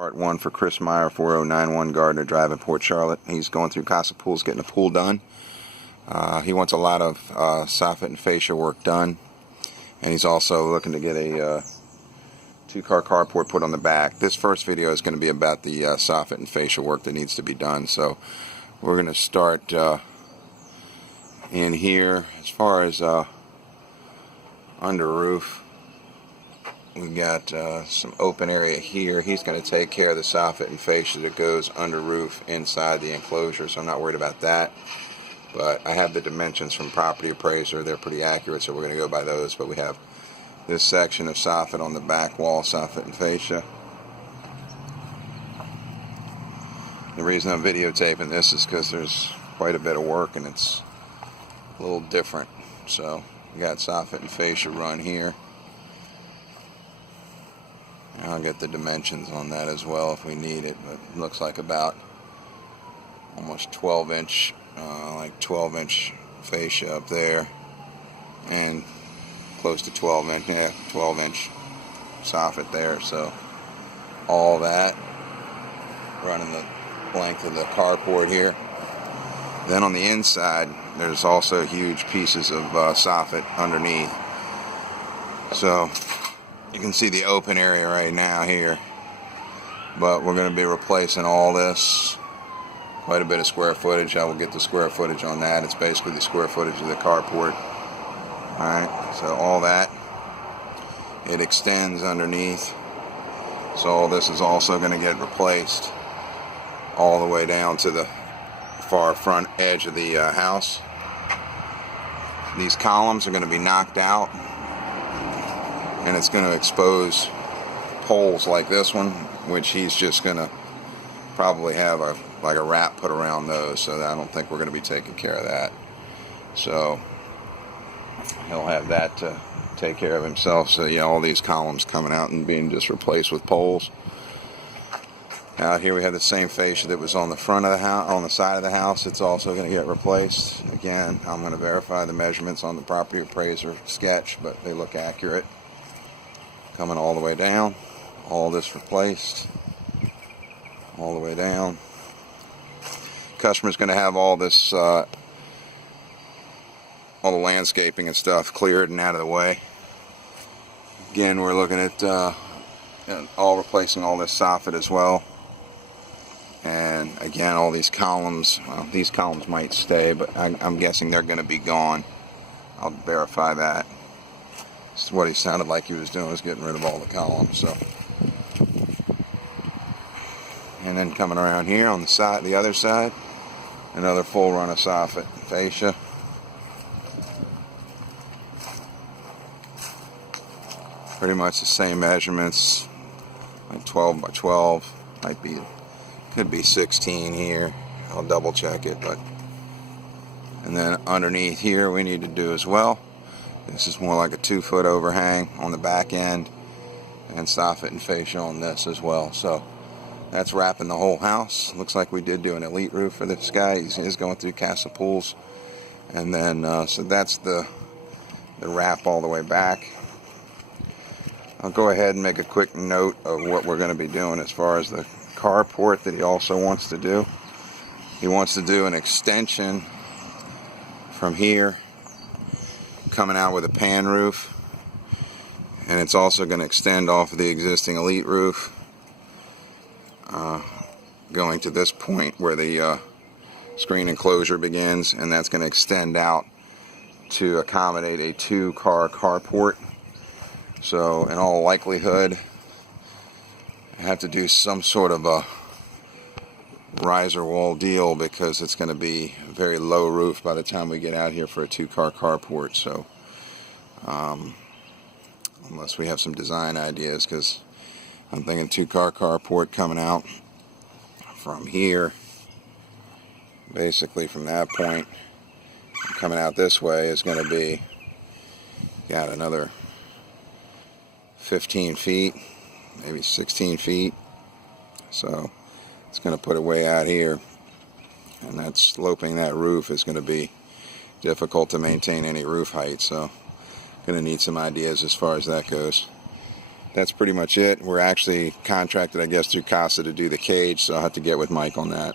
Part 1 for Chris Meyer, 4091 Gardner Drive in Port Charlotte. He's going through Casa Pools, getting a pool done. He wants a lot of soffit and fascia work done. And he's also looking to get a two-car carport put on the back. This first video is going to be about the soffit and fascia work that needs to be done. So we're going to start in here. As far as under roof, we've got some open area here. He's going to take care of the soffit and fascia that goes under roof inside the enclosure, so I'm not worried about that. But I have the dimensions from property appraiser. They're pretty accurate, so we're going to go by those. But we have this section of soffit on the back wall, soffit and fascia. The reason I'm videotaping this is because there's quite a bit of work and it's a little different. So we got soffit and fascia run here. I'll get the dimensions on that as well if we need it, but it looks like about almost 12 inch, like 12 inch fascia up there, and close to 12 inch, yeah, 12 inch soffit there. So all that running the length of the carport here. Then on the inside, there's also huge pieces of soffit underneath. So you can see the open area right now here, but we're going to be replacing all this. Quite a bit of square footage. I will get the square footage on that. It's basically the square footage of the carport. Alright, so all that, it extends underneath. So all this is also going to get replaced all the way down to the far front edge of the house. These columns are going to be knocked out, and it's going to expose poles like this one, which he's just going to probably have a wrap put around those, so I don't think we're going to be taking care of that. So he'll have that to take care of himself. So yeah, all these columns coming out and being just replaced with poles. Out here we have the same fascia that was on the front of the house, on the side of the house. It's also going to get replaced. Again, I'm going to verify the measurements on the property appraiser sketch, but they look accurate. Coming all the way down, all this replaced, all the way down. Customer's going to have all this, all the landscaping and stuff cleared and out of the way. Again, we're looking at all replacing all this soffit as well. And again, all these columns, well, these columns might stay, but I'm guessing they're going to be gone. I'll verify that. What he sounded like he was doing was getting rid of all the columns. So, and then coming around here on the side, the other side, another full run of soffit and fascia. Pretty much the same measurements, like 12 by 12, could be 16 here. I'll double check it, but and then underneath here we need to do as well. This is more like a 2-foot overhang on the back end, and soffit and fascia on this as well. So that's wrapping the whole house. Looks like we did do an elite roof for this guy. He is going through Casa Pools, and then so that's the wrap all the way back. I'll go ahead and make a quick note of what we're going to be doing as far as the carport that he also wants to do. He wants to do an extension from here, coming out with a pan roof, and it's also going to extend off of the existing elite roof, going to this point where the screen enclosure begins, and that's going to extend out to accommodate a 2-car carport. So in all likelihood, I have to do some sort of a riser wall deal, because it's going to be a very low roof by the time we get out here for a 2-car carport. So unless we have some design ideas, because I'm thinking 2-car carport coming out from here, basically from that point coming out this way, is going to be, got another 15 feet, maybe 16 feet. So it's going to put it way out here, and that sloping that roof is going to be difficult to maintain any roof height. So going to need some ideas as far as that goes. that's pretty much it. We're actually contracted, I guess, through CASA to do the cage, so I'll have to get with Mike on that.